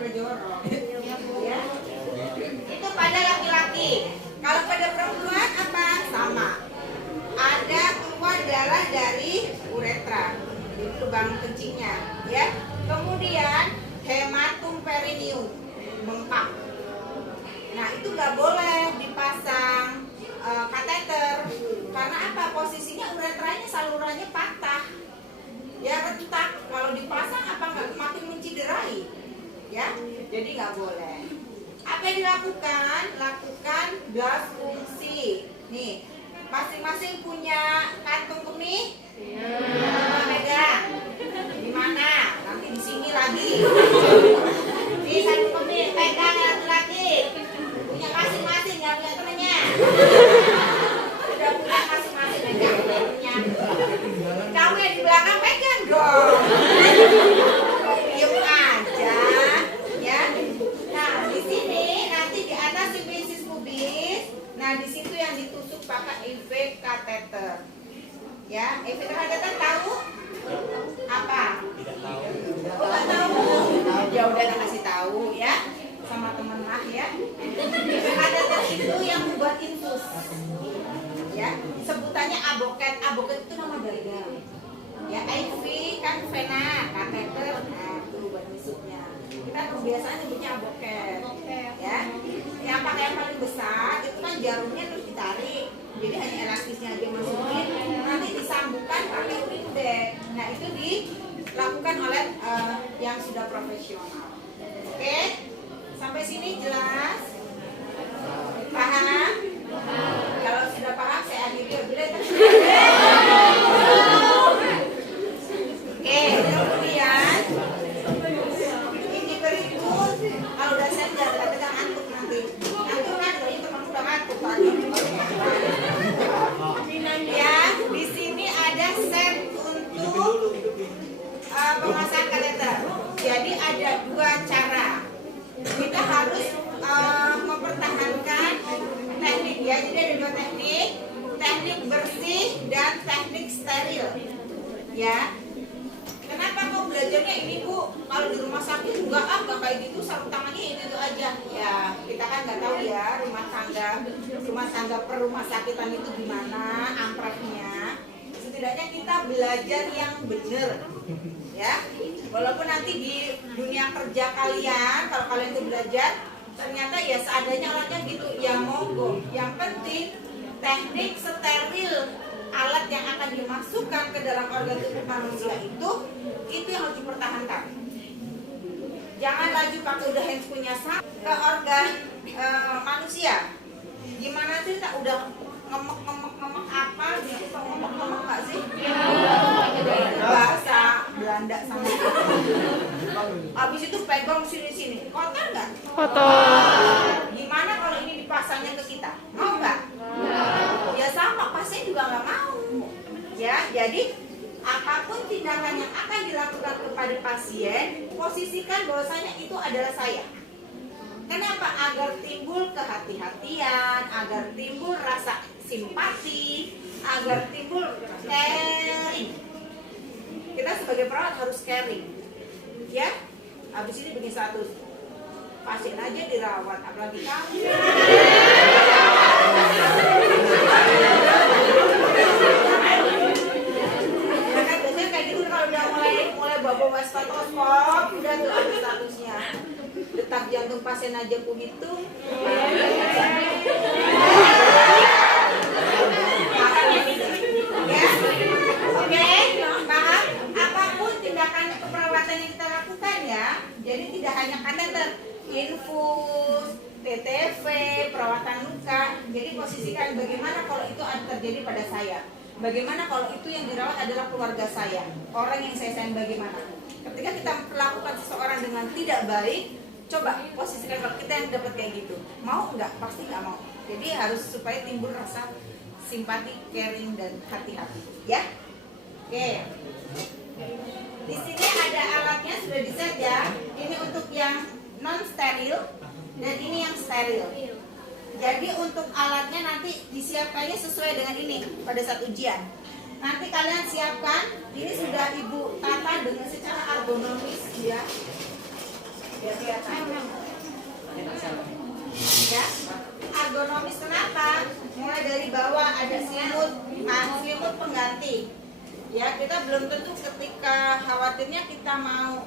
udah jorok. Ya. Itu pada laki-laki. Kalau pada perempuan apa? Sama. Ada keluar darah dari uretra, di lubang kencingnya, ya. Kemudian hematum perineum, bengkak. Nah itu nggak boleh dipasang kateter, karena apa? Posisinya uretranya salurannya patah, ya retak. Kalau dipasang apa nggak makin menciderai, ya. Jadi nggak boleh. Apa yang dilakukan? Lakukan gas fungsi. Nih, masing-masing punya kantung kemih? Pegang. Di mana? Nanti di sini lagi. Di kantung kemih, pegang lagi. Punya masing-masing, nggak punya temennya. Udah punya masing-masing, pegang punya. Kamu yang di belakang pegang dong. Diam aja, ya. Nah, di sini nanti di atas sifisis pubis. Nah, di situ yang ditusuk pakai IV kateter. Ya, IV kateter tahu? Apa? Tidak tahu. Oh, nggak tahu. Ya udah tak kasih tahu ya sama teman lah ya. IV kateter itu yang buat infus. Ya, sebutannya aboket. Aboket itu nama dagang. Ya, IV kan vena, kateter, nah itu buat masuknya. Kita kebiasaan nyebutnya aboket. Ya, yang pakai yang paling besar itu kan jarumnya terus ditarik, jadi hanya elastisnya aja masukin, nanti disambungkan pakai windbag. Nah itu dilakukan oleh yang sudah profesional. Oke, sampai sini jelas? Paham? Kalau sudah paham saya akhiri ya boleh. Oke, kemudian ini berikut. Kalau udah saya jangan ngantuk nanti. Ngantuk kan kalau itu kamu udah ngantuk lagi. Ya, di sini ada set untuk pemasangan kateter. Jadi ada dua cara. Kita harus mempertahankan teknik ya. Jadi ada dua teknik. Teknik bersih dan teknik steril. Ya. Kenapa kok belajarnya ini Bu? Kalau di rumah sakit enggak kayak gitu, sarung tangannya itu aja. Ya, kita kan nggak tahu ya rumah tangga per rumah sakitan itu gimana ampraknya. Setidaknya kita belajar yang benar, ya. Walaupun nanti di dunia kerja kalian, kalau kalian itu belajar, ternyata ya seadanya orangnya gitu. Ya monggo. Yang penting teknik steril alat yang akan dimasukkan ke dalam organ tubuh manusia itu yang harus dipertahankan. Jangan laju pakai udah handspunya ke organ manusia. Gimana sih tak udah ngemek apa gitu, ngemek nggak sih? Bahasa Belanda sama. Habis itu pegang sini kotor nggak? Kotor. Gimana kalau ini dipasangnya ke kita? Mau nggak? Ya sama, pasien juga nggak mau. Ya, jadi apapun tindakan yang akan dilakukan kepada pasien, posisikan bahwasanya itu adalah saya. Kenapa? Agar timbul kehati-hatian, agar timbul rasa simpati, agar timbul caring. Kita sebagai perawat harus caring. Ya, habis ini begini status pasien aja dirawat, apalagi kamu. Bawa stetoskop, udah tuh ada statusnya. Detak jantung pasien aja ku hitung. Ya, oke, paham? Apapun tindakan keperawatan yang kita lakukan ya. Jadi tidak hanya kateter, infus, TTV, perawatan luka. Jadi posisikan bagaimana kalau itu terjadi pada saya. Bagaimana kalau itu yang dirawat adalah keluarga saya, orang yang saya sayang bagaimana? Ketika kita melakukan seseorang dengan tidak baik, coba posisikan kalau kita yang dapat kayak gitu, mau nggak? Pasti nggak mau. Jadi harus supaya timbul rasa simpati, caring dan hati-hati, ya. Oke. Di sini ada alatnya sudah diset ya. Ini untuk yang non steril dan ini yang steril. Jadi untuk alatnya nanti disiapkannya sesuai dengan ini pada saat ujian. Nanti kalian siapkan, ini sudah Ibu tata dengan secara ergonomis ya. Biar kelihatan. Ya, ergonomis kenapa? Mulai dari bawah ada selimut, selimut pengganti. Ya, kita belum tentu ketika khawatirnya kita mau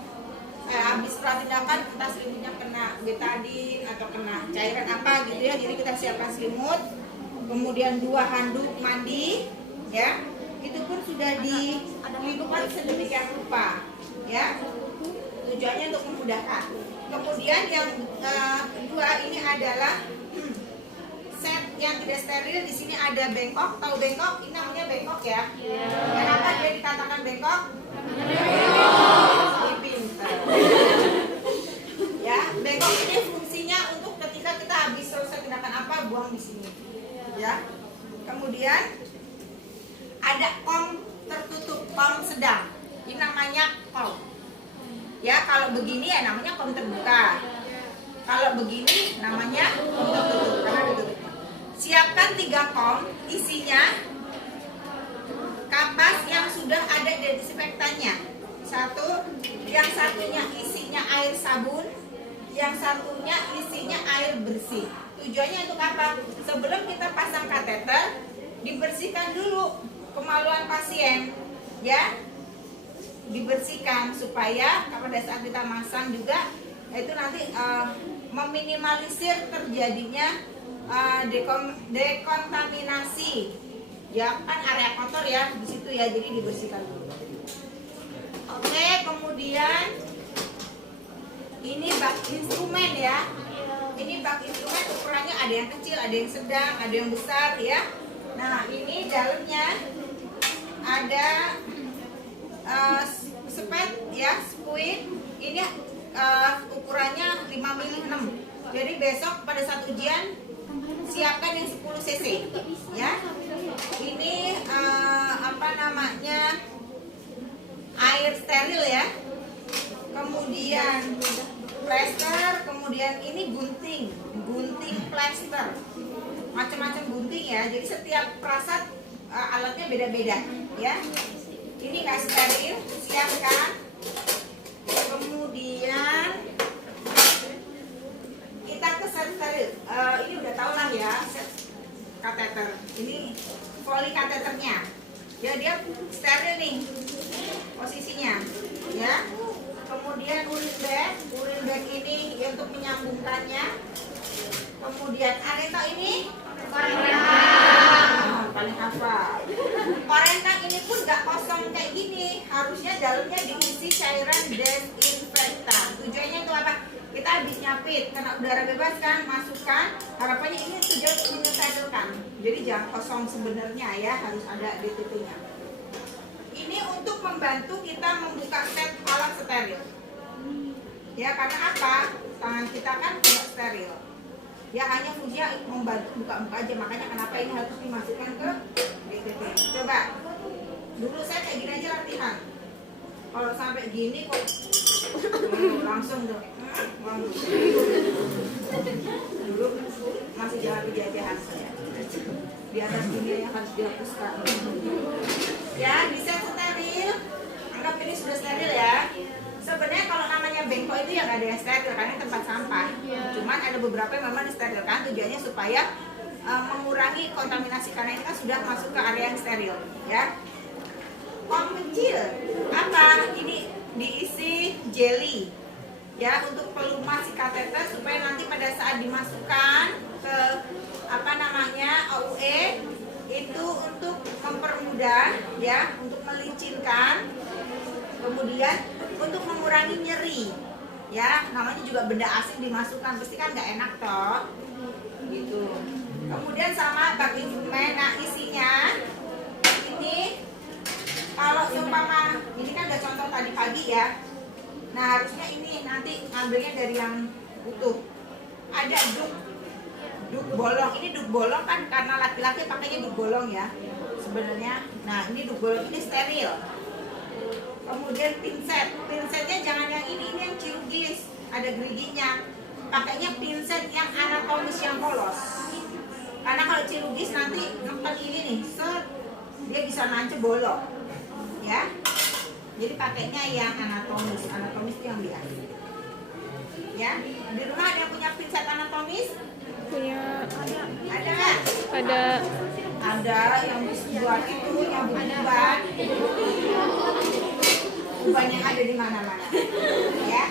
habis tindakan entah selimutnya kena betadin atau kena cairan apa gitu ya. Jadi kita siapkan selimut, kemudian 2 handuk mandi, ya. Itu pun sudah dilindungi sedemikian rupa, ya. Tujuannya untuk memudahkan. Kemudian yang kedua ini adalah set yang tidak steril. Di sini ada bengkok, tahu bengkok? Ini namanya bengkok ya. Kenapa dia dikatakan bengkok? Ini pintar. Ya, bengkok ini fungsinya untuk ketika kita habis selesai tindakan apa, buang di sini. Ya. Kemudian ada kom tertutup, kom sedang. Ini namanya kom. Ya, kalau begini ya namanya kom terbuka. Kalau begini namanya kom tertutup karena ditutup. Siapkan 3 kom, isinya kapas yang sudah ada desinfektannya. Yang satunya isinya air sabun, yang satunya isinya air bersih. Tujuannya untuk apa? Sebelum kita pasang kateter, dibersihkan dulu kemaluan pasien, ya. Dibersihkan supaya pada saat kita masang juga itu nanti meminimalisir terjadinya dekontaminasi. Ya kan area kotor ya di situ ya, jadi dibersihkan dulu. Oke, kemudian ini bak instrumen ya. Ini bak instrumen ukurannya ada yang kecil, ada yang sedang, ada yang besar ya. Nah, ini dalamnya ada spet ya, squid. Ini ukurannya 5 mili 6. Jadi besok pada saat ujian siapkan yang 10 cc ya. Ini apa namanya, air steril ya. Kemudian plester, kemudian ini gunting plester, macam-macam gunting ya. Jadi setiap perasat alatnya beda-beda ya. Ini nggak steril, siapkan. Kemudian kita ke set steril. Ini udah tau lah ya, set kateter. Ini voli kateternya. Ya, dia steril nih posisinya ya. Kemudian urin bag ini untuk menyambungkannya. Kemudian Arento ini paling hafal. Parentang ini pun gak kosong kayak gini, harusnya dalamnya diisi cairan desinfektan. Tujuannya itu apa? Kita habis nyapit, karena udara bebas kan, masukkan. Harapannya ini tujuan untuk menyetelkan. Jadi jangan kosong sebenarnya ya, harus ada DTP-nya. Ini untuk membantu kita membuka set alat steril. Ya, karena apa? Tangan kita kan tidak steril. Ya, hanya fungsinya membantu buka-buka aja. Makanya kenapa ini harus dimasukkan ke DTP. Coba. Dulu saya kayak gini aja latihan. Kalau sampai gini kok langsung tuh. Dulu masih jalan penjajahan saya. Di atas ini yang harus dihapuskan. Ya, bisa steril. Anggap ini sudah steril ya. Sebenarnya kalau namanya bengkok itu yang ada yang steril karena tempat sampah. Cuman ada beberapa yang memang disterilkan, tujuannya supaya mengurangi kontaminasi karena ini kan sudah masuk ke area yang steril, ya. Kom kecil apa? Ini diisi jelly, ya, untuk pelumas si kateter supaya nanti pada saat dimasukkan ke apa namanya AUE itu untuk mempermudah, ya, untuk melicinkan. Kemudian untuk mengurangi nyeri, ya, namanya juga benda asing dimasukkan, pasti kan nggak enak toh, gitu. Kemudian sama bak instrumen, nah isinya ini kalau seumpama ini kan udah contoh tadi pagi ya, nah harusnya ini nanti ngambilnya dari yang utuh. Ada duk bolong, ini duk bolong kan karena laki-laki pakainya duk bolong ya sebenarnya. Nah ini duk bolong ini steril. Kemudian pinsetnya jangan yang ini yang chirurgis, ada geriginya. Pakainya pinset yang anatomis yang polos. Karena kalau chirurgis nanti nempel ini nih, set, dia bisa nancep bolong, ya. Jadi pakainya yang anatomis itu yang biasa. Ya, di rumah ada yang punya pinset anatomis? Punya Ada nggak? ada Ada yang buat itu, yang uban. Uban yang ada di mana-mana. Ya.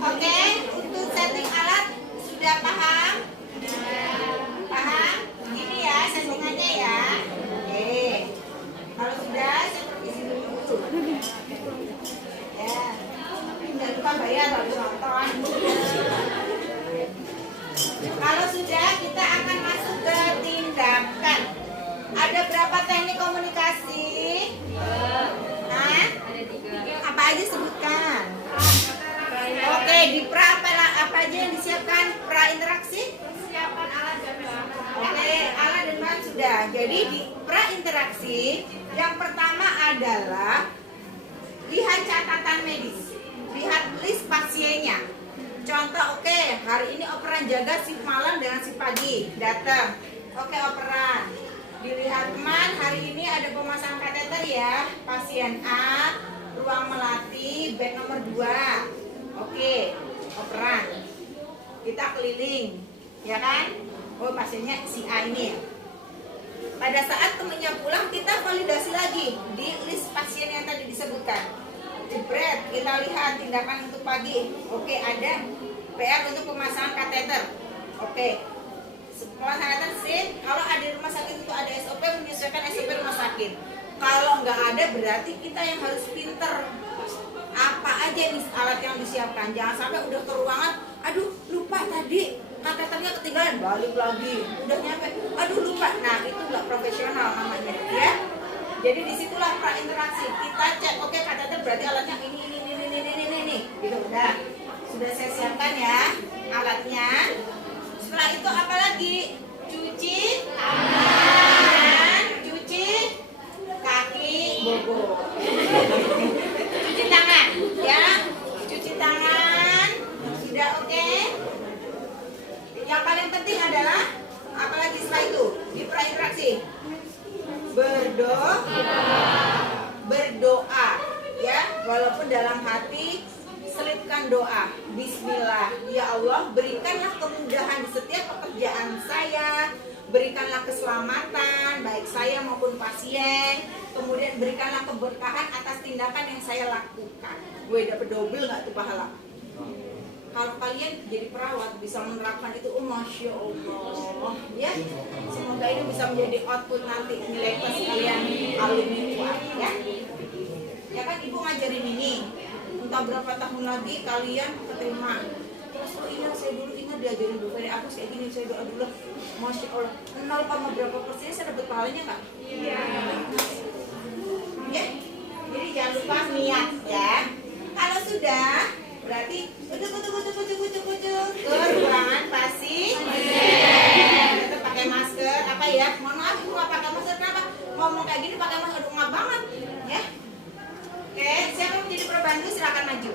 Oke, untuk setting alat sudah paham? Paham? Gini ya, settingannya ya. Oke. Kalau sudah, saya permisi dulu. Ya. Jangan lupa bayar baru nonton. Kalau sudah, kita akan masuk ke tindakan. Ada berapa teknik komunikasi? Hah? Apa aja sebutkan? Oke, di pra apa aja yang disiapkan pra interaksi? Persiapan alat dan bahan. Oke, alat dan bahan sudah. Jadi di pra interaksi yang pertama adalah lihat catatan medis, lihat list pasiennya. Contoh, oke, hari ini operan jaga shift malam dengan shift pagi, datang. Oke, operan. Dilihat teman, hari ini ada pemasangan kateter ya, pasien A, ruang melati, bed nomor 2. Oke, operan. Kita keliling, ya kan? Oh, pasiennya si A ini. Pada saat temennya pulang, kita validasi lagi di list pasien yang tadi disebutkan. Jebret, kita lihat tindakan untuk pagi. Oke, ada PR untuk pemasangan kateter. Oke, pemasangan kateter sip. Kalau ada di rumah sakit itu ada SOP, menyesuaikan SOP rumah sakit. Kalau nggak ada, berarti kita yang harus pinter. Apa aja nih alat yang disiapkan? Jangan sampai udah ke ruangan, aduh lupa tadi kateternya ketinggalan, balik lagi. Udah nyampe, aduh lupa. Nah itu nggak profesional namanya, ya. Jadi disitulah pra interaksi. Kita cek, oke kateter berarti alatnya ini. Gitu udah. Sudah saya siapkan ya alatnya. Setelah itu apa lagi? Cuci tangan dan cuci kaki bobo. Cuci tangan, ya. Cuci tangan. Sudah oke. Yang paling penting adalah apa lagi setelah itu di pra interaksi? Berdoa, ya, walaupun dalam hati selipkan doa. Bismillah, ya Allah, berikanlah kemudahan di setiap pekerjaan saya, berikanlah keselamatan baik saya maupun pasien, kemudian berikanlah keberkahan atas tindakan yang saya lakukan. Gue dapet double nggak tuh pahala? Kalau kalian jadi perawat bisa menerapkan itu, oh masya Allah, ya. Semoga ini bisa menjadi output nanti nilai plus kalian alumni kuat, ya. Ya kan ibu ngajarin ini, entah berapa tahun lagi kalian keterima. Terus oh iya saya dulu ingat diajarin Bu Ferry, aku kayak gini, saya doa dulu, masya Allah. 0, berapa persen saya dapat pahalanya nggak? Iya. Ya. Jadi jangan lupa niat, ya. Kalau sudah berarti kucuk ke ruangan pasien. Tetap pakai masker. Apa ya? Mohon maaf ibu nggak pakai masker. Kenapa? Ngomong kayak gini pakai masker, aduh ngap banget, ya. Oke, siapa yang menjadi probandu silakan maju.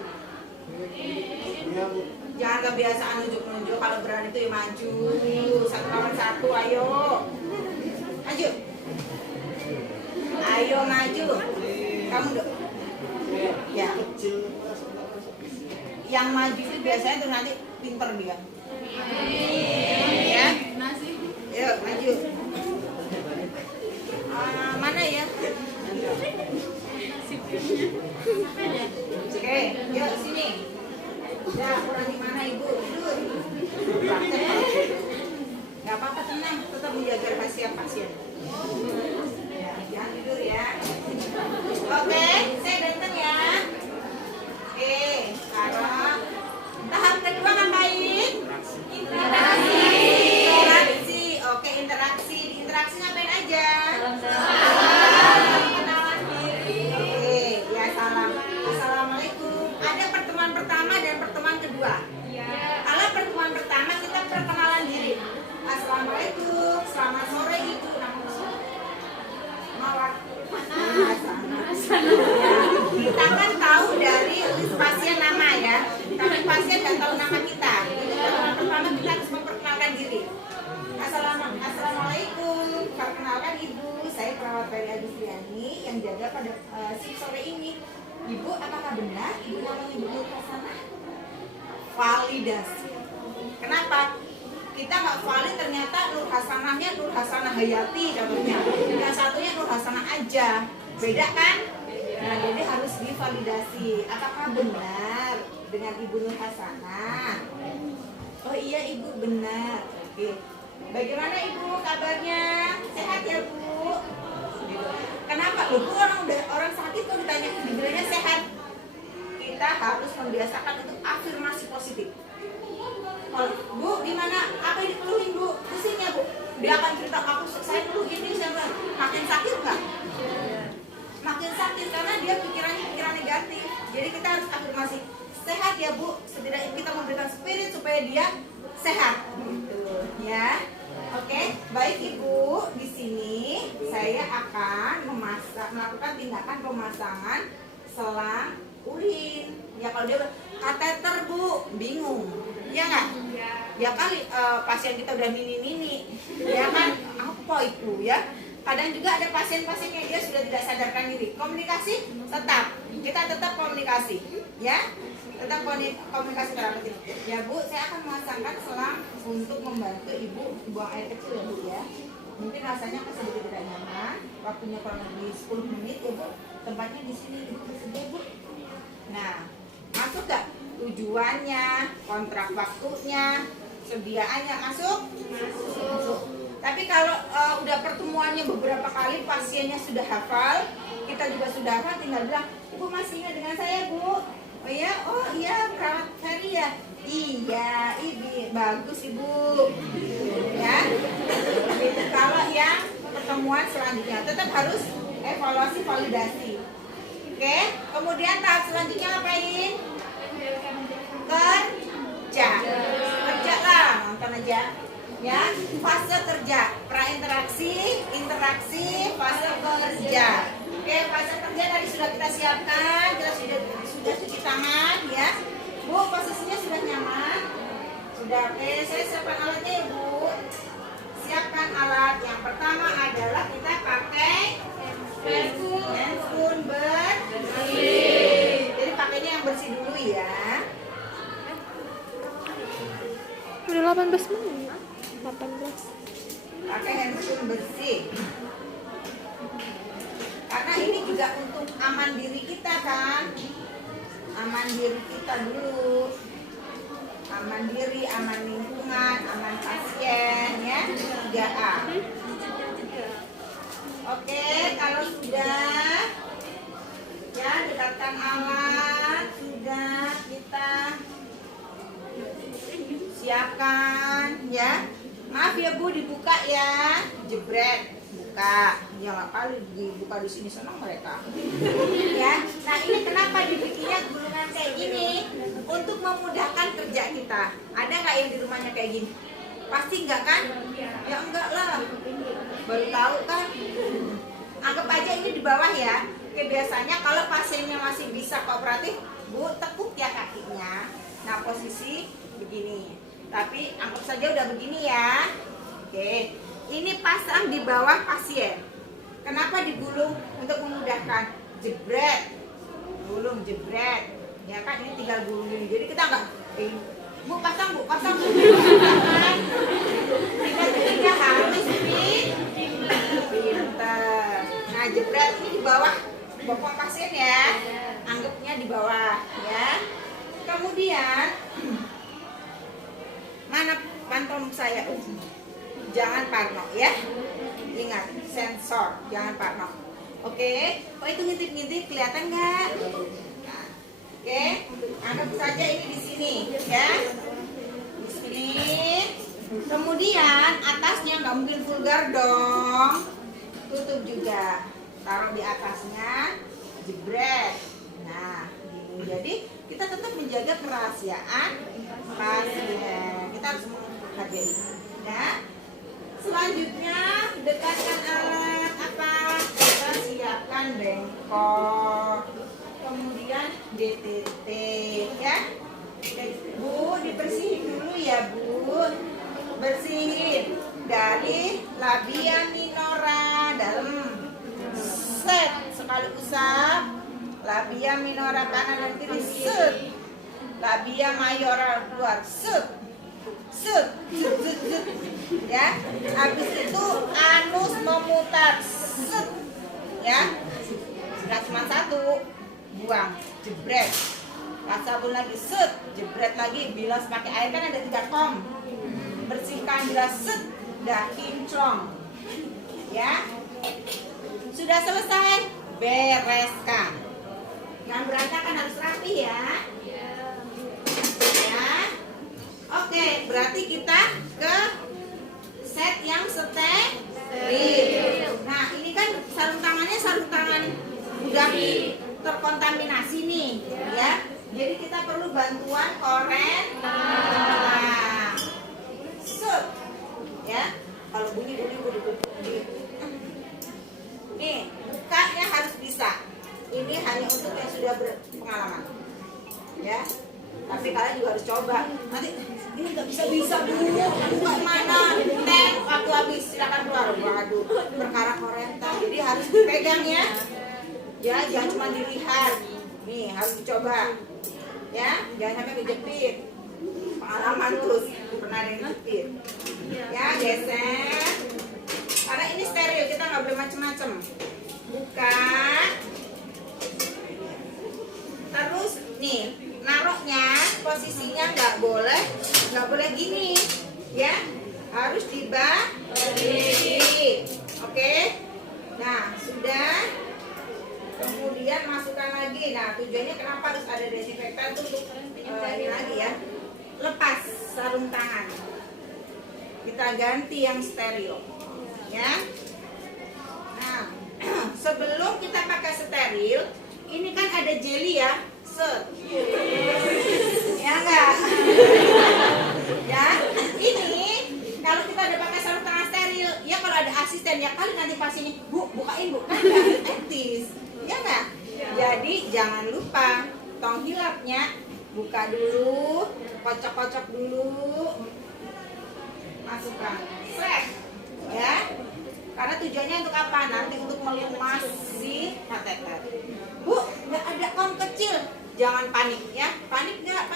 Jangan kebiasaan nunjuk-nunjuk. Kalau berani itu ya maju. 1 lawan 1, ayo. Maju. Ayo maju. Kamu dong. Ya. Yang maju itu biasanya tuh nanti pinter dia. Ya. Yuk maju. Mana ya? Oke, yuk sini. Ya, kurang di mana ibu? Tidur. Gak apa-apa, tenang. Tetap menjaga rahasia pasien. Ya, jangan tidur ya. Oke, saya datang ya. Oke, sekarang tahap kedua ngapain? Interaksi. Oke, interaksi. Di interaksi ngapain aja? Kenalan diri. Oke, ya salam. Assalamualaikum. Ada pertemuan pertama dan pertemuan kedua. Kalau pertemuan pertama kita perkenalan diri. Assalamualaikum. Selamat sore ibu. Mawar. Kita kan tahu dari list pasien nama ya, tapi pasien nggak tahu nama kita. Jadi pertama kita harus memperkenalkan diri. Assalamualaikum, perkenalkan ibu, saya perawat Ferry Agustiani yang jaga pada shift sore ini. Ibu, apakah benar ibu namanya Ibu Nur Hasanah? validasi. Kenapa? Kita nggak valid ternyata Nur Hasanahnya Nur Hasanah Hayati contohnya, yang satunya Nur Hasanah aja, beda kan? Nah, jadi harus divalidasi. Apakah benar dengan Ibu Nur Hasanah? Oh iya Ibu benar. Oke. Bagaimana Ibu kabarnya? Sehat ya Bu? Kenapa? Loh, orang sakit tuh ditanya dibilangnya sehat. Kita harus membiasakan untuk afirmasi positif. Bu, gimana? Apa yang dikeluhin Bu? Pusingnya Bu? Dia akan cerita saya dulu ini saya makin sakit nggak? Makin sakit karena dia pikiran negatif. Jadi kita harus afirmasi sehat ya Bu. Setidaknya kita memberikan spirit supaya dia sehat. Gitu ya. Oke, baik Ibu. Di sini saya akan melakukan tindakan pemasangan selang urin. Ya kalau dia kateter Bu, bingung. Ya nggak? Ya kali pasien kita udah mini-mini. Ya kan? Apa itu ya? Kadang juga ada pasien-pasien yang dia sudah tidak sadarkan diri. Komunikasi tetap, kita tetap komunikasi, ya, tetap komunikasi terapeutik. Ya Bu, saya akan memasangkan selang untuk membantu Ibu buang air kecil ya Bu ya. Mungkin rasanya sedikit tidak nyaman, waktunya kurang lebih 10 menit ya Bu. Tempatnya di sini Ibu bersedia Bu. Nah, masuk gak tujuannya, kontrak waktunya, sediaannya masuk? Masuk. Tapi kalau udah pertemuannya beberapa kali, pasiennya sudah hafal, kita juga sudah hafal, tinggal bilang, Ibu masih ingat dengan saya Bu? Oh iya, perawat Ferry ya? Iya, Ibu, bagus Ibu. Ya. Kalau yang pertemuan selanjutnya, tetap harus evaluasi validasi. Oke, kemudian tahap selanjutnya ngapain? Kerja lah, nonton aja. Ya, fase kerja, prainteraksi, interaksi, fase kerja. Oke, fase kerja tadi sudah kita siapkan, kita sudah cuci tangan ya. Bu, posisinya sudah nyaman? Sudah. Oke, saya siapkan alatnya ya Bu. Siapkan alat. Yang pertama adalah kita pakai handphone bersih. Jadi pakainya yang bersih dulu ya. Udah 18 menit. 18. Pakai handphone bersih. Karena ini juga untuk aman diri kita kan. Aman diri kita dulu. Aman diri, aman lingkungan, aman pasien ya. 3A. Oke, kalau sudah ya dekatkan alat, sudah kita siapkan ya. Maaf ya Bu, dibuka ya. Jebret, buka. Ya nggak kali dibuka di sini, senang mereka. Ya. Nah, ini kenapa dibikinnya gulungan kayak gini? Untuk memudahkan kerja kita. Ada nggak yang di rumahnya kayak gini? Pasti enggak kan? Ya enggak lah. Baru tahu kan? Anggap aja ini di bawah ya. Oke, biasanya kalau pasiennya masih bisa kooperatif, Bu, tekuk ya kakinya. Nah, posisi begini. Tapi anggap saja udah begini ya. Oke, ini pasang di bawah pasien. Kenapa digulung? Untuk memudahkan. Jebret, gulung jebret. Ya kan, ini tinggal gulung gini. Jadi kita nggak, Bu pasang Bu, pasang Bu. Tiga harus pinter. Nah, jebret ini di bawah bokong pasien ya. Anggapnya di bawah ya. Kemudian mana pantun saya? Jangan parno ya. Ingat, sensor, jangan parno. Oke, kok itu ngintip-ngintip kelihatan nggak? Nah, oke, anggap saja ini di sini ya. Di sini. Kemudian atasnya nggak mungkin vulgar dong. Tutup juga. Taruh di atasnya, jebret. Nah, gini. Jadi kita tetap menjaga kerahasiaan pasien. Kita harus menghargai. Ya. Selanjutnya dekatkan alat apa? Kita siapkan bengkok. Kemudian DTT ya. Bu, dibersihin dulu ya Bu. Bersihin dari labia minora dalam. Set sekali usap labia minora kanan dan kiri, set labia mayoral keluar, set, set, zut, zut, zut. Ya, habis itu anus memutar, set, ya, nggak cuma satu, buang, jebret, sabun lagi, set, jebret lagi, bilas pakai air kan ada 3 kom, bersihkan bilas, set, dah kinclong, ya, sudah selesai, bereskan, yang berantakan harus rapi ya. Oke, berarti kita ke set yang steril. Nah, ini kan sarung tangannya sarung tangan udah terkontaminasi nih, ya. Jadi kita perlu bantuan koren. Nah, set, ya. Kalau bunyi. Nih, bukanya harus bisa. Ini hanya untuk yang sudah berpengalaman, ya. Tapi kalian juga harus coba. Nanti ini nggak bisa dulu. Buka mana? Waktu habis silakan keluar. Waduh, perkara korenta. Jadi harus dipegang ya. Ya, jangan cuma dilihat. Nih harus dicoba. Ya, jangan sampai kejepit. Pengalaman terus pernah ada yang kejepit. Ya, geser. Karena ini steril, kita nggak boleh macem-macem. Buka. Terus nih. Naruhnya posisinya nggak boleh gini, ya, harus dibalik. Oke, nah sudah, kemudian masukkan lagi. Nah tujuannya kenapa harus ada desinfektan tuh untuk ini lagi ya, lepas sarung tangan, kita ganti yang steril, ya. Nah sebelum kita pakai steril, ini kan ada jelly ya. Set. Ya enggak? Ya, ini kalau kita udah pakai sarung tangan steril, ya kalau ada asisten ya kali nanti pas ini, Bu, bukain Bu, kan enggak etis. Ya enggak? Jadi jangan lupa tong hilapnya buka dulu, kocok-kocok dulu. Masukkan. Set. Ya. Karena tujuannya untuk apa? Nanti untuk melumasi kateter. Bu, nggak ada kom kecil. Jangan panik ya. Panik nggak?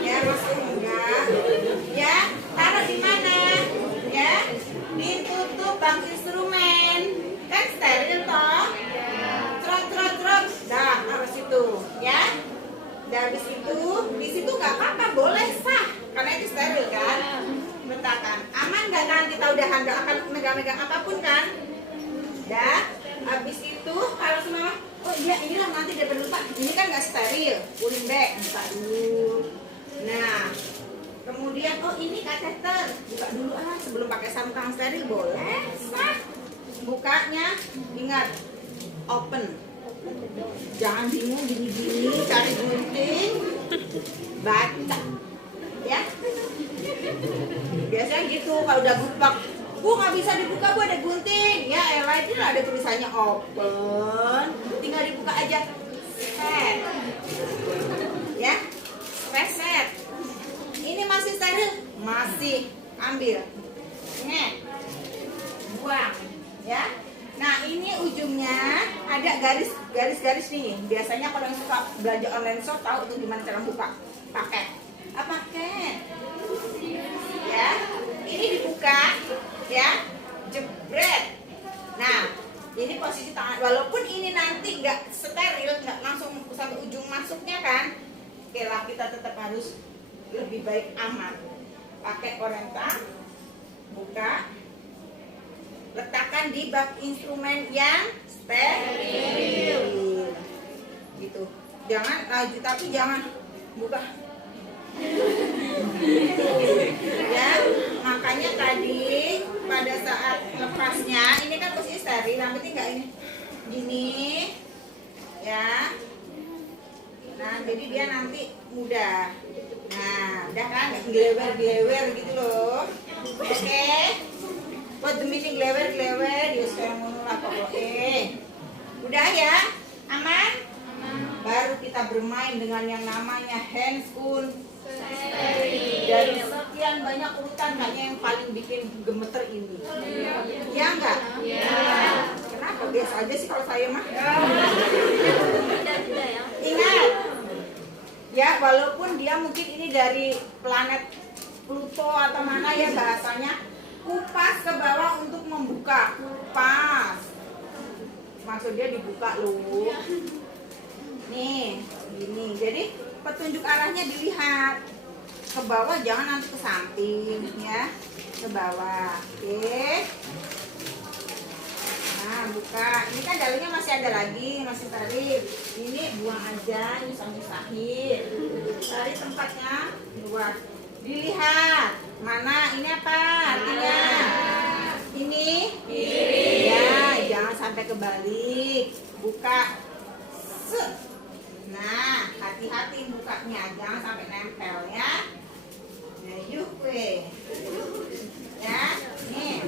Ya, masuk enggak. Ya, taruh di mana? Ya, ditutup bang instrumen. Kan steril toh? Trot. Dah, taruh situ. Ya. Dan habis itu, di situ nggak apa-apa, boleh sah. Karena itu steril kan. Letakkan. Aman nggak kan? Kita udah nggak akan megang-megang apapun kan? Dah. Habis itu kalau semua, oh iya inilah nanti dia lupa. Ini kan nggak steril. Pulling back, buka dulu. Nah, kemudian oh ini kateter, buka dulu sebelum pakai sarung tangan steril boleh. Sah. Bukanya, ingat open. Jangan bingung gini-gini, cari gunting, baca, ya. Biasanya gitu kalau udah buka. Bu nggak bisa dibuka, Bu ada gunting. Ya elah, ini ada tulisannya open. Tinggal dibuka aja. Set. Ya. Reset. Ini masih steril? Masih. Ambil. Nget. Buang. Ya. Nah ini ujungnya ada garis-garis nih. Biasanya kalau yang suka belanja online shop tahu tuh gimana cara buka. Pakai. Pakai. Ya. Ini dibuka. Ya, jebret. Nah, ini posisi tangan. Walaupun ini nanti nggak steril, nggak langsung sampai ujung masuknya kan, oke lah kita tetap harus lebih baik aman. Pakai korenta, buka, letakkan di bak instrumen yang steril. Gitu. Jangan laju tapi jangan buka. Ya, makanya tadi pada saat lepasnya ini kan posisi steril, yang penting nggak ini gini, ya. Nah, jadi dia nanti mudah. Nah, udah kan glewer gitu loh. Oke. Buat demi glewer, dia sekarang ngono lah pokoknya. Udah ya, aman? Baru kita bermain dengan yang namanya handscoon. Dari sekian banyak urutan kayaknya yang paling bikin gemeter ini. Ya enggak? Kenapa? Biasa aja sih kalau saya mah. Ingat, Ya, walaupun dia mungkin ini dari planet Pluto atau mana ya bahasanya, kupas ke bawah untuk membuka. Kupas. Maksud dia dibuka loh. Nih, gini. Jadi petunjuk arahnya dilihat ke bawah, jangan nanti ke samping ya. Ke bawah. Oke. Nah, buka. Ini kan dalamnya masih ada lagi, masih tarik. Ini buang aja, ini sambil-sambil. Cari tempatnya luar. Dilihat. Mana ini apa artinya? Ini kiri. Ya, jangan sampai kebalik. Buka. Set. Nah, hati-hati bukanya, jangan sampai nempel ya. Nah, yuk weh. Ya, nih.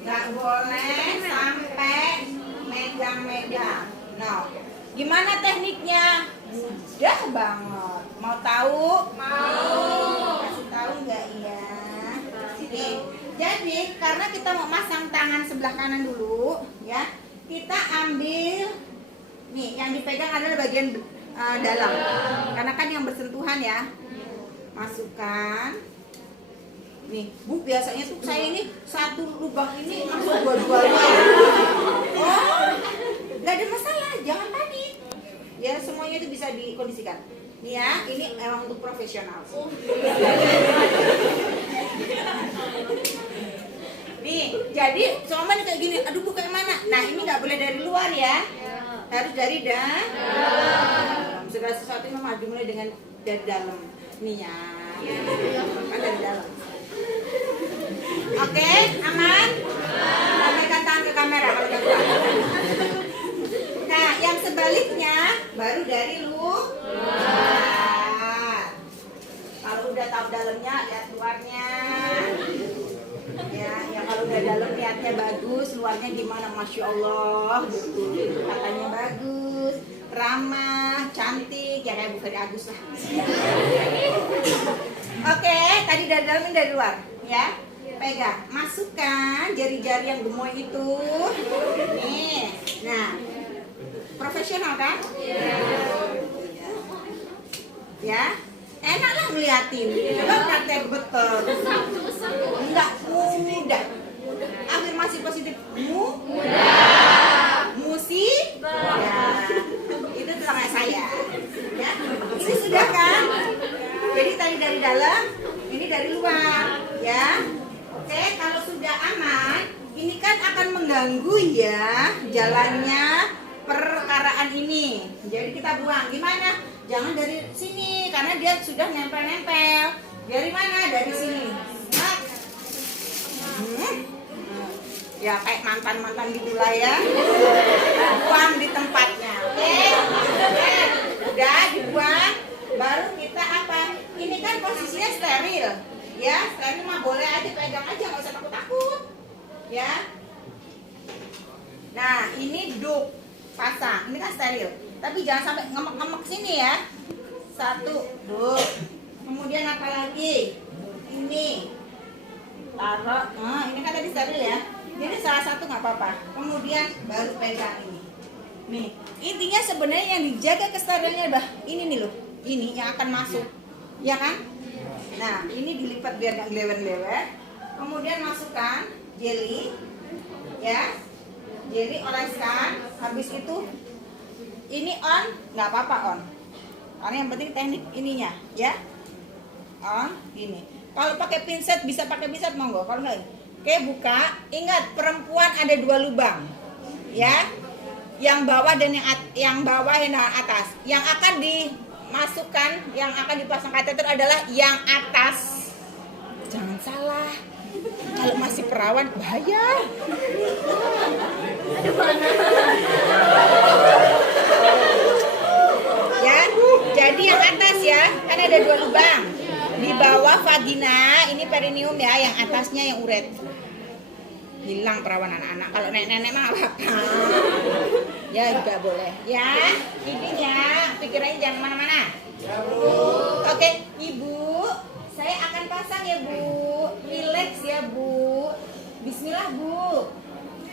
Nggak boleh sampai megang-megang. No. Gimana tekniknya? Mudah banget. Mau tahu? Mau. Kasih tahu nggak ya? Nih. Jadi karena kita mau masang tangan sebelah kanan dulu, ya. Kita ambil nih yang dipegang adalah bagian dalam. Karena kan yang bersentuhan ya. Masukkan. Nih, Bu, biasanya tuh saya ini satu lubang ini masuk dua-duanya. Oh, nggak ada masalah, jangan panik. Ya, semuanya itu bisa dikondisikan. Nih ya, ini emang untuk profesional. Nih, jadi sama nih kayak gini. Aduh, Bu, kayak mana? Nah, ini nggak boleh dari luar ya. Harus dari dalam. Segala sesuatu memang dimulai dengan dari dalam. Nih ya. Kan dari dalam. Oke, aman? Lambaikan tangan ke kamera kalau udah kuat. Nah, yang sebaliknya baru dari luar. Kalau udah tahu dalamnya, lihat luarnya. Ya kalau udah dalam lihatnya bagus, luarnya gimana? Masya Allah, betul. Katanya bagus, ramah, cantik, ya kayak bukan Agus lah. Oke, tadi dari dalam ini dari luar, ya. Pegang, masukkan jari-jari yang gemoy itu. Nih, nah, profesional kan? Ya, enak lah ngeliatin. Coba praktek betul. Enggak mudah. Afirmasi positif mudah. Musi, ya. Itu tulang saya. Ya, ini sudah kan? Jadi tadi dari dalam, ini dari luar, ya. Oke, kalau sudah aman, ini kan akan mengganggu ya jalannya perkaraan ini. Jadi kita buang. Gimana? Jangan dari sini karena dia sudah nempel-nempel. Dari mana? Dari sini. Nah. Ya kayak mantan-mantan gitu lah ya. Buang di tempatnya. Oke. Udah dibuang. Baru kita apa? Ini kan posisinya steril. Ya, steril mah boleh aja, pegang aja, nggak usah takut-takut. Ya. Nah, ini duk pasang. Ini kan steril. Tapi jangan sampai ngemek-ngemek sini ya. Satu, duk. Kemudian apa lagi? Ini. Taruh. Nah, ini kan tadi steril ya. Jadi salah satu nggak apa-apa. Kemudian baru pegang ini. Nih, intinya sebenarnya yang dijaga kesterilnya adalah ini nih loh. Ini yang akan masuk. Ya kan? Nah, ini dilipat biar nggak gelewer-gelewer. Kemudian masukkan jelly, ya, jelly oleskan. Habis itu ini on, nggak apa-apa on. Karena yang penting teknik ininya, ya. On, ini. Kalau pakai pinset bisa pakai pinset monggo. Kalau nggak, oke buka. Ingat perempuan ada 2 lubang, ya. Yang bawah dan yang bawah dan atas. Yang akan dimasukkan, yang akan dipasang kateter adalah yang atas. Jangan salah. Kalau masih perawan bahaya. Ya, jadi yang atas ya, kan ada 2 lubang. Di bawah vagina, ini perineum ya, yang atasnya yang uret. Hilang perawan anak-anak. Kalau nenek-nenek mah apa? Ya juga boleh. Ya, intinya pikirannya jangan kemana-mana. Ya, Bu. Oke, Ibu, saya akan pasang ya Bu. Relax ya Bu. Bismillah Bu.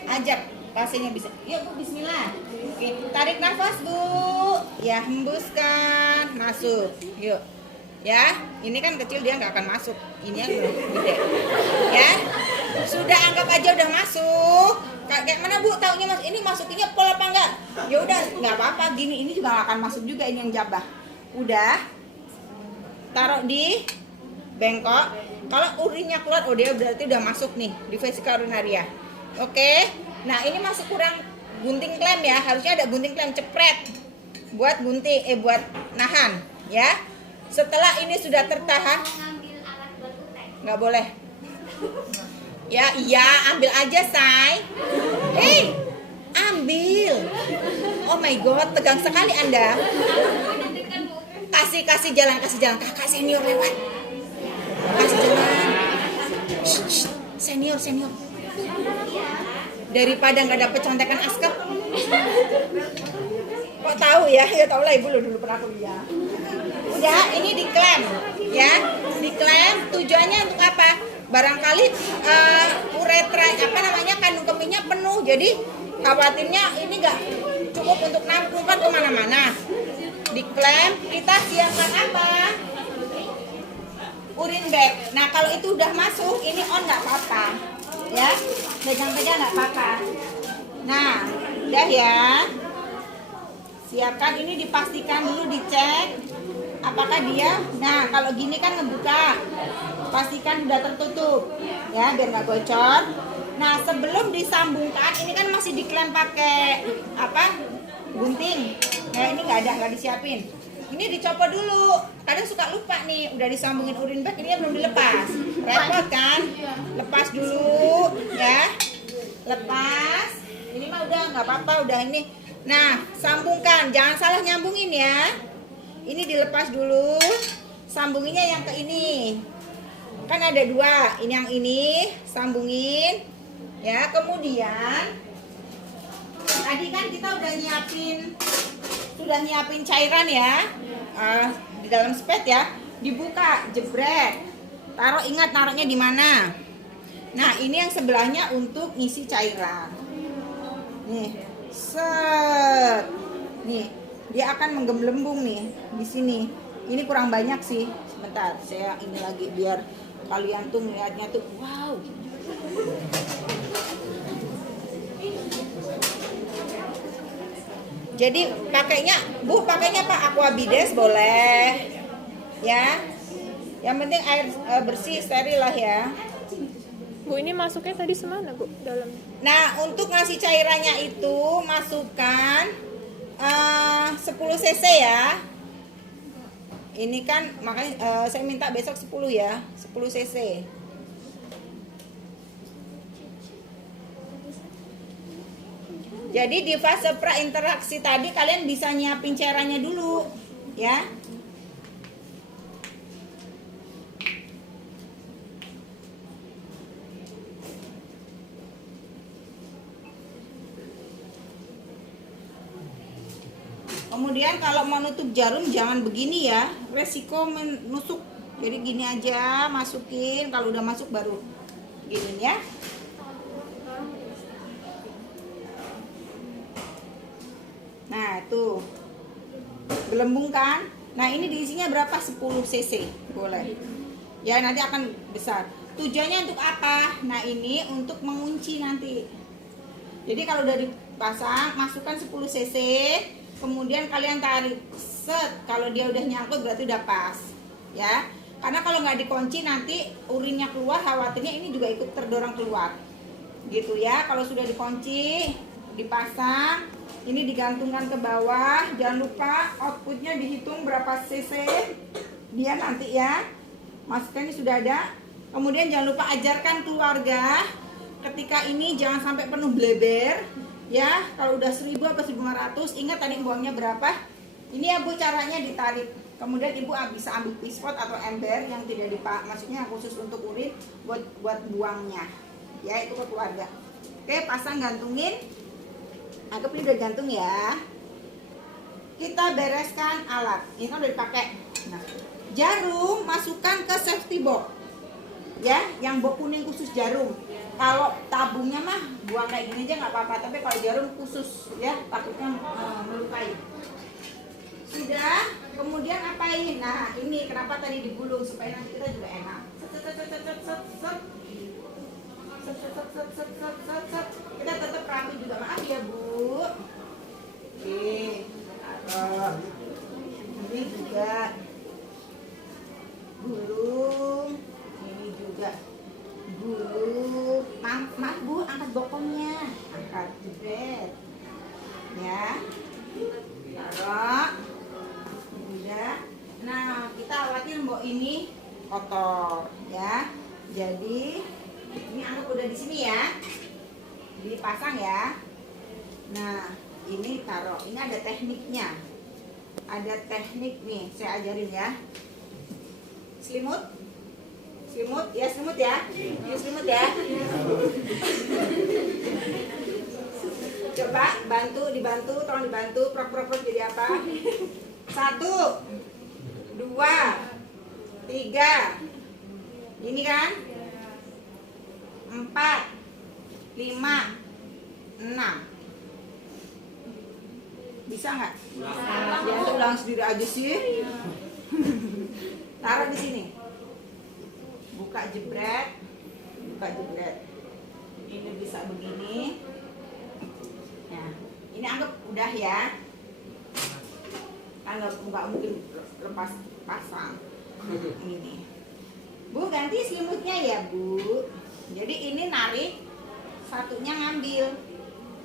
Ajak. Pasiennya bisa. Yuk Bu, bismillah. Oke, tarik nafas Bu. Ya, hembuskan, masuk. Yuk. Ya, ini kan kecil dia nggak akan masuk. Ini yang gede. Ya, sudah anggap aja udah masuk. Kayak mana Bu? Taunya mas ini masukinnya pol apa enggak? Ya udah, nggak apa-apa. Gini ini juga nggak akan masuk juga ini yang jabah. Udah, taruh di bengkok. Kalau urinnya keluar, oh dia berarti udah masuk nih di vesika urinaria. Oke. Nah ini masih kurang gunting klem ya. Harusnya ada gunting klem cepret buat gunting, buat nahan ya. Setelah ini sudah tertahan, nggak boleh. Ya iya, ambil aja say. Hei, ambil. Oh my god, tegang sekali Anda. Kasih jalan, kakak senior lewat. Kasih jalan. Shh, senior. Daripada nggak dapet contekan askep. Kok tahu ya? Ya tahu lah ibu dulu pernah kuliah. Udah, ini diklem ya. Diklem tujuannya untuk apa? Barangkali uretra apa namanya kandung kemihnya penuh. Jadi khawatirnya ini nggak cukup untuk nampung kan kemana-mana. Diklem, kita siapkan apa? Urin bag. Nah kalau itu udah masuk, ini on nggak apa-apa, ya. Pegang-pegang nggak apa-apa. Nah, udah ya. Siapkan ini, dipastikan dulu, dicek apakah dia. Nah kalau gini kan ngebuka, pastikan udah tertutup, ya biar nggak bocor. Nah sebelum disambungkan, ini kan masih diklem pakai apa? Gunting. Nah ini nggak disiapin. Ini dicopot dulu. Kadang suka lupa nih, udah disambungin urin bag, ini belum dilepas. Repot kan? Lepas dulu, ya. Lepas. Ini mah udah nggak apa-apa, udah ini. Nah, sambungkan. Jangan salah nyambungin ya. Ini dilepas dulu. Sambunginnya yang ke ini. Kan ada dua. Ini yang ini, sambungin. Ya, kemudian tadi kan kita udah nyiapin cairan ya, di dalam spet ya, dibuka, jebret, ingat taruhnya di mana. Nah ini yang sebelahnya untuk ngisi cairan, nih, set, nih dia akan menggelembung nih di sini. Ini kurang banyak sih, sebentar saya ini lagi biar kalian tuh melihatnya tuh, wow. Jadi pakainya Pak Aquabides boleh ya. Yang penting air bersih, steril lah ya. Bu, ini masuknya tadi semana Bu? Dalam. Nah untuk ngasih cairannya itu masukkan 10 cc ya. Ini kan makanya saya minta besok 10 ya, 10 cc. Jadi di fase prainteraksi tadi kalian bisa nyiapin cairannya dulu, ya. Kemudian kalau mau nutup jarum jangan begini ya, resiko menusuk. Jadi gini aja, masukin. Kalau udah masuk baru gini ya. Nah tuh gelembung kan. Nah ini diisinya berapa? 10 cc boleh ya, nanti akan besar. Tujuannya untuk apa? Nah ini untuk mengunci nanti. Jadi kalau udah dipasang, masukkan 10 cc, kemudian kalian tarik set. Kalau dia udah nyangkut berarti udah pas ya. Karena kalau nggak dikunci nanti urinnya keluar, khawatirnya ini juga ikut terdorong keluar gitu ya. Kalau sudah dikunci, dipasang, ini digantungkan ke bawah. Jangan lupa outputnya dihitung berapa cc dia nanti ya. Masukkan, ini sudah ada. Kemudian jangan lupa ajarkan keluarga ketika ini jangan sampai penuh bleber ya. Kalau udah 1000 atau 1500, ingat tadi buangnya berapa. Ini ya Bu, caranya ditarik. Kemudian Ibu bisa ambil pispot atau ember yang tidak maksudnya khusus untuk urin buat buangnya ya, itu ke keluarga. Oke, pasang, gantungin. Anggap ini udah gantung ya. Kita bereskan alat. Ini kan udah dipakai. Nah, jarum masukkan ke safety box. Ya, yang box kuning khusus jarum. Kalau tabungnya mah buang kayak gini aja nggak apa-apa, tapi kalau jarum khusus ya, takutnya melukai. Sudah, kemudian apain? Nah, ini kenapa tadi digulung supaya nanti kita juga enak. Kita tetap rapi juga, maaf ya Bu. Oke, taruh. Ini juga gulung, ini juga gulung. Maaf Bu, angkat bokongnya, angkat jebret, ya. Taruh. Udah. Nah, kita khawatir mbok ini kotor, ya. Jadi ini anggap udah di sini ya, dipasang ya. Nah, ini taruh. Ini ada tekniknya. Ada teknik nih, saya ajarin ya. Selimut, selimut ya, selimut ya, ini selimut ya. Coba dibantu, tolong dibantu, prok jadi apa? 1, 2, 3, ini kan? 4, 5, 6. Bisa nggak? Ya ulang sendiri aja sih. Taruh di sini. Buka jebret, buka jebret. Ini bisa begini. Nah, ini anggap udah ya. Kan nggak mungkin lepas pasang. Ini. Bu, ganti selimutnya ya Bu. Jadi ini narik, satunya ngambil,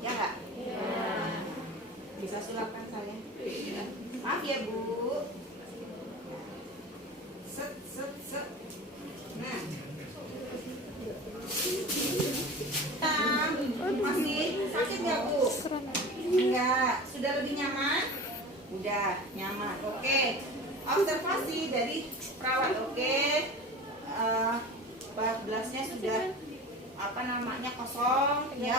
ya nggak? Bisa sulapkan saya. Maaf ya Bu. Set. Nah. Masih sakit nggak Bu? Enggak. Sudah lebih nyaman? Udah nyaman. Oke. Observasi dari perawat. Oke. Gelasnya sudah kosong ya.